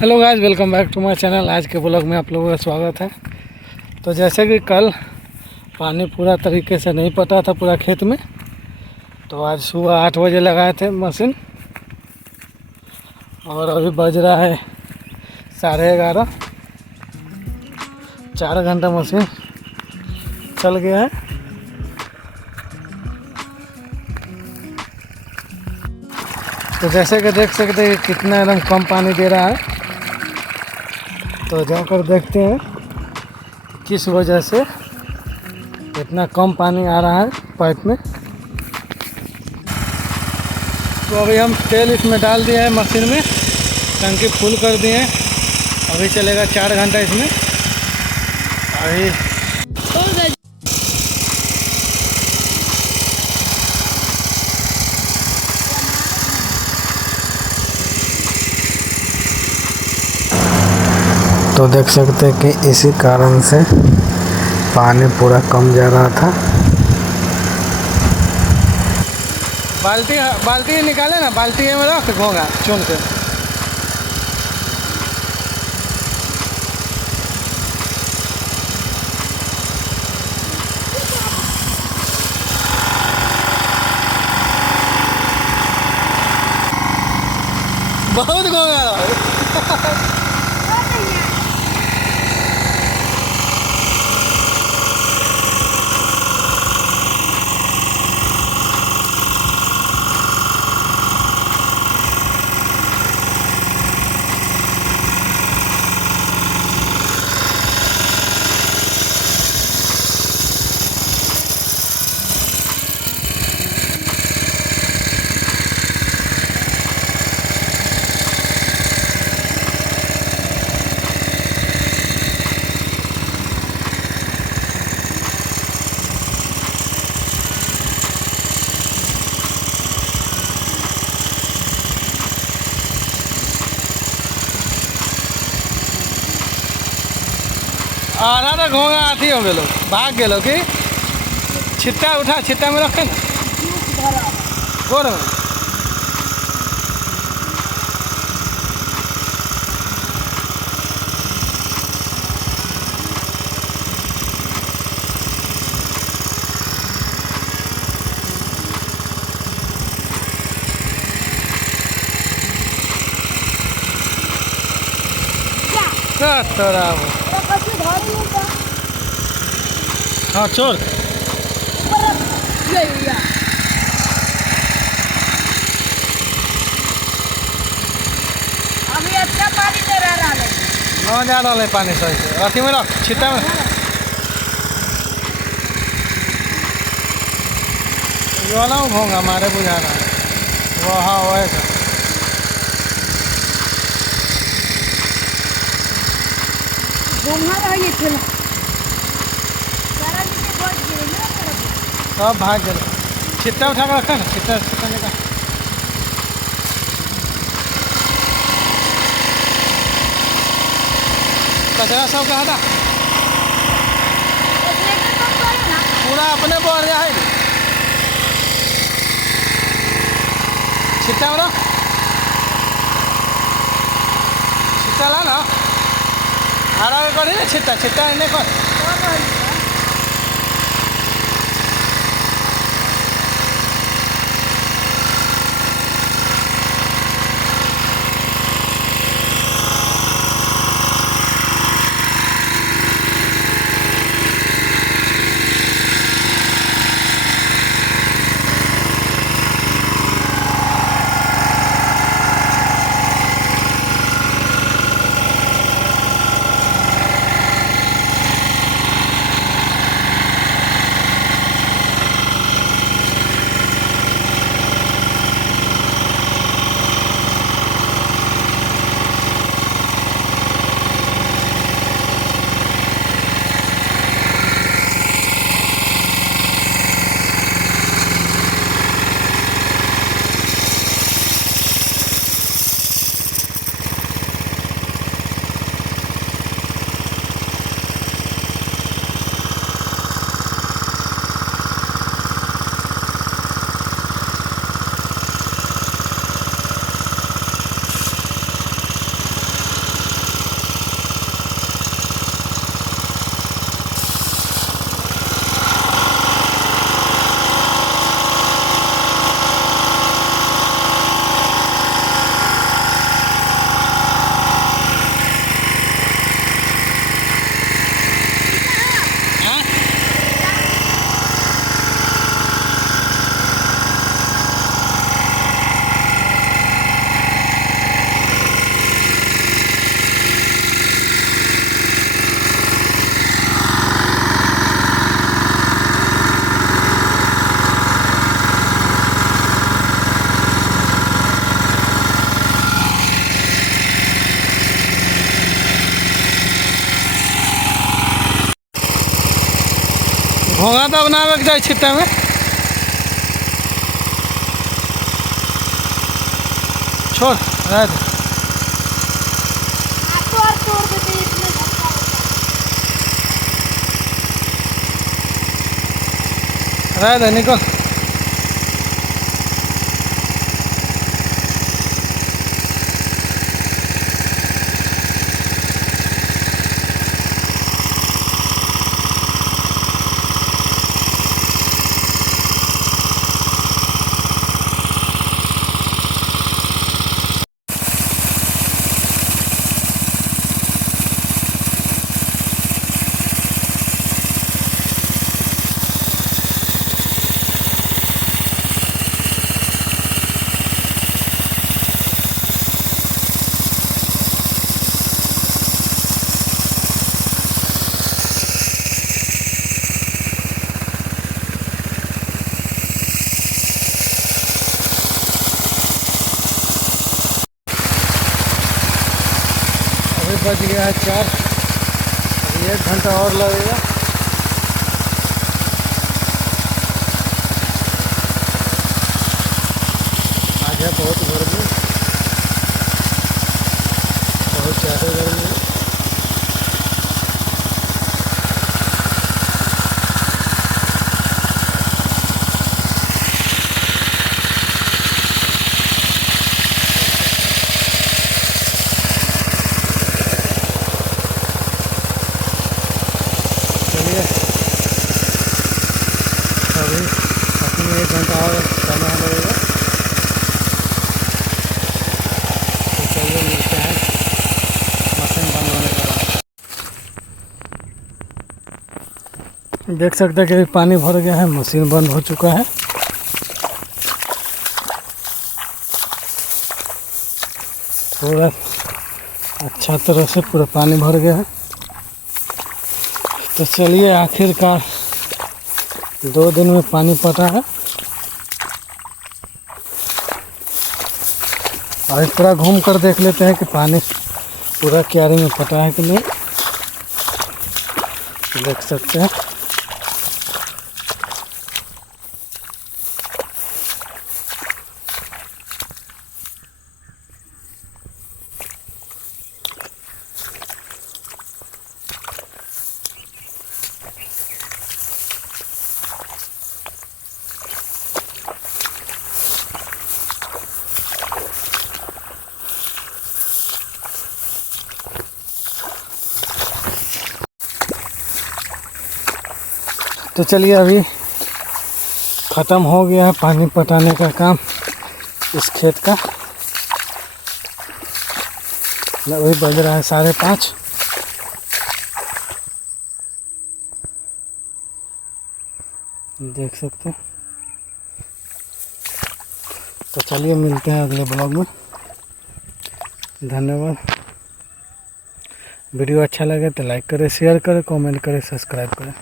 Hello guys, welcome back to my channel. आज के blog में आप लोगों का स्वागत है। तो जैसे कि कल पानी पूरा तरीके से नहीं पटा था पूरा खेत में, तो आज सुबह 8 बजे लगाए थे मशीन और अभी बज रहा है 11:30। 4 घंटा मशीन चल गया है। तो जैसे कि देख सकते हैं कितना एकदम कम पानी दे रहा है। तो जाकर देखते हैं किस वजह से इतना कम पानी आ रहा है पाइप में। तो अभी हम तेल इसमें डाल दिया है मशीन में, टंकी फुल कर दिए हैं। अभी चलेगा 4 घंटा इसमें। अभी तो देख सकते हैं कि इसी कारण से पानी पूरा कम जा रहा था। बाल्टी निकाले ना, बाल्टी में रख घोंगा चुन के। बहुत घोंगा आधा तो घोंगा अथी हो गलो, भाग गलो कि छिट्टा उठा, छिट्टा में रखे ना गोर में। तोरा हाँ चोर अभी अच्छा पानी दे रहा है। न जा रहा है पानी सही से। अथी में रख, छिट्टा में वाला घोंगा हमारे बुझा रहा है वो। हाँ वैसा घूमना रही थी सब भाग गए। छिट्टा उठा कर रखा ना, छिट्टा निकाल। कचरा सब का हटा, पूरा अपने बढ़ रहा है। छिट्टा में रख, छिट्टा ला ना, हरा कर ना छिट्टा, छिट्टा नहीं कर। घोंघा तो बनावे के जाइ छिट्टा में छोड़ रह दे। आपको और तोड़ देते हैं, इसमें धक्का होता है। रह दे निकल। अभी बज गया है 4, अभी 1 घंटा और लगेगा। आज है बहुत गर्मी, बहुत ज़्यादा गर्मी है। चलिए अभी अपने 1 घंटा और समय लगेगा, तो चलिए मिलते हैं मशीन बंद होने के बाद। देख सकते हैं कि पानी भर गया है, मशीन बंद हो चुका है। पूरा अच्छा तरह से पूरा पानी भर गया है। तो चलिए आखिरकार 2 दिन में पानी पटा है। और पूरा घूम कर देख लेते हैं कि पानी पूरा क्यारी में पटा है कि नहीं। देख सकते हैं तो चलिए अभी ख़त्म हो गया है पानी पटाने का काम इस खेत का। अभी बज रहा है 5:30। देख सकते हैं। तो चलिए मिलते हैं अगले ब्लॉग में। धन्यवाद। वीडियो अच्छा लगे तो लाइक करें, शेयर करें, कमेंट करें, सब्सक्राइब करें।